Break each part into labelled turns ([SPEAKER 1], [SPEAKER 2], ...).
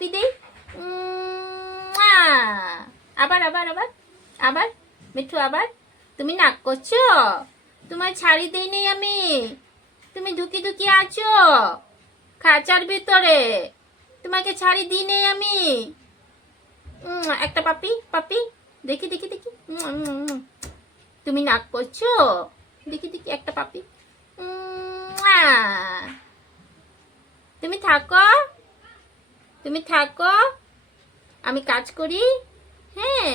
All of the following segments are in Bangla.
[SPEAKER 1] পাপি দেই আবার আবার আবার আবার, মিঠু, আবার। তুমি নাক করছ? তোমার ছাড়ি দেই নেই আমি। তুমি ঢুকি ঢুকি আছো। খাঁচার ভিতরে। তোমাকে ছাড়ি দিই নেই আমি। একটা পাপি পাপি। দেখি দেখি দেখি। তুমি নাক করছ? দেখি দেখি, একটা পাপি। তুমি থাকো। তুমি থাকো। আমি কাজ করি। হ্যাঁ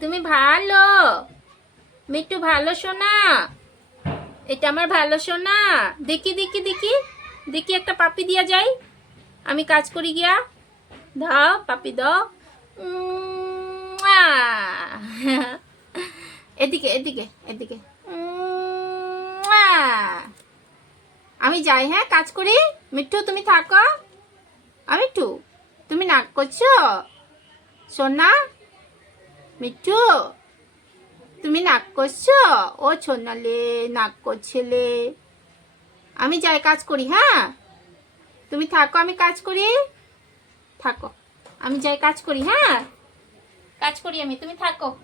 [SPEAKER 1] তুমি ভালো। মিট্টু, ভালো শোনা এটা আমার ভালো শোনা দেখি দেখি দেখি। দেখি একটা পাপি দিয়া যাই। আমি কাজ করি গিয়া। দাও, পাপি দাও। এদিকে এদিকে এদিকে। আমি যাই হ্যাঁ কাজ করি। মিঠু তুমি থাকো। আমি তুমি নাক করছ? সোনা, মিঠু, তুমি নাক করছ? ও সোনালে নাক করছেলে। আমি যাই কাজ করি হ্যাঁ? তুমি থাকো, আমি কাজ করি। থাকো, আমি যাই কাজ করি হ্যাঁ? কাজ করি আমি, তুমি থাকো।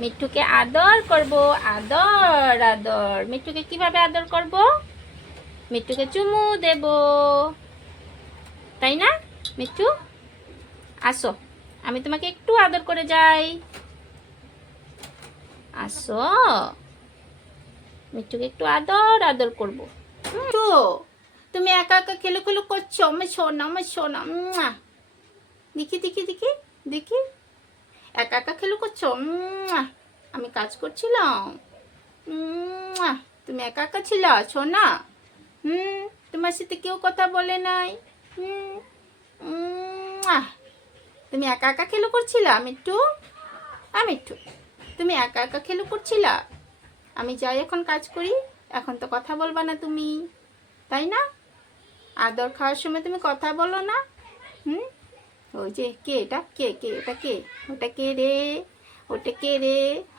[SPEAKER 1] মিঠুকে আদর করব, আদর আদর। মিঠুকে কীভাবে আদর করব? মিঠুকে চুমু দেব। তাই না, মিঠু? আসো, আমি তোমাকে একটু আদর করে যাই। আসো। মিঠুকে একটু আদর আদর করব। তো তুমি একা একা খেলো খেলো করছ? আমার সোনা আমার মুয়া। দেখি দেখি দেখি দেখি। একা একা খেলো করছ। আমি কাজ করছিলাম। তুমি একা একা ছিল, সোনা হুম, তোমার সাথে কেউ কথা বলে নাই। তুমি একা একা খেলো করছিলা মিট্টু আমি একটু তুমি একা একা খেলো করছিলা আমি যাই এখন কাজ করি, এখন তো কথা বলবা না তুমি, তাই না আদর খাওয়ার সময় তুমি কথা বলো না, হুম ওই যে কে এটা? কে কে? এটা কে? ওটা কে রে? ওটা কে রে?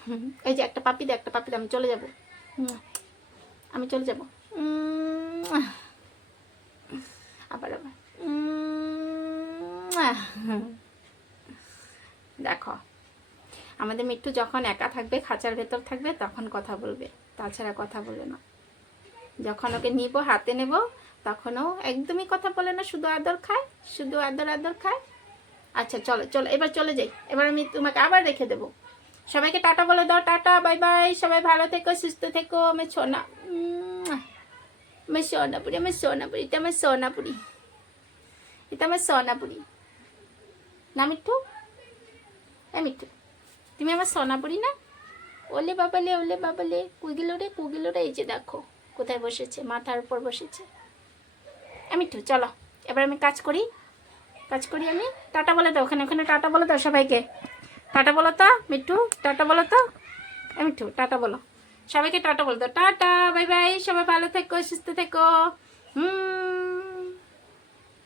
[SPEAKER 1] হুম, এই যে একটা পাপি দে একটা পাপি দে আমি চলে যাব। আমি চলে যাব। আবার আবার। দেখো আমাদের মিট্টু যখন একা থাকবে খাঁচার ভেতর থাকবে তখন কথা বলবে। তাছাড়া কথা বলে না। যখন ওকে নিব হাতে নেব তখনও একদমই কথা বলে না শুধু আদর খায় শুধু আদর আদর খায়। আচ্ছা চলো চলো, এবার চলে যাই। এবার আমি তোমাকে আবার রেখে দেবো। সবাইকে টাটা বলে দাও, টাটা, বাই বাই। সবাই ভালো থেকো, সুস্থ থেকো। আমি সোনা আমি সোনাপুরি আমার সোনাপুরি, এটা আমার সোনাপুরি। এটা আমার সোনাপুরি। না, মিঠু? হ্যাঁ মিঠু, তুমি আমার সোনাপুরি না? ওলে বাবালে ওলে বাবালে, কুগিলো রে কুগিলো রে, এই যে দেখো, কোথায় বসেছে, মাথার উপর বসেছে। এ, মিঠু, চলো, এবার আমি কাজ করি। কাজ করি আমি। টাটা বলে দাও, ওখানে ওখানে টাটা বলে দাও সবাইকে। টাটা বলো তো, মিঠু, টাটা বলো তো? মিঠু, টাটা বলো। সবাইকে টাটা বলে দাও। টাটা, বাই বাই, সবাই ভালো থেকো, সুস্থ থেকো। হুম।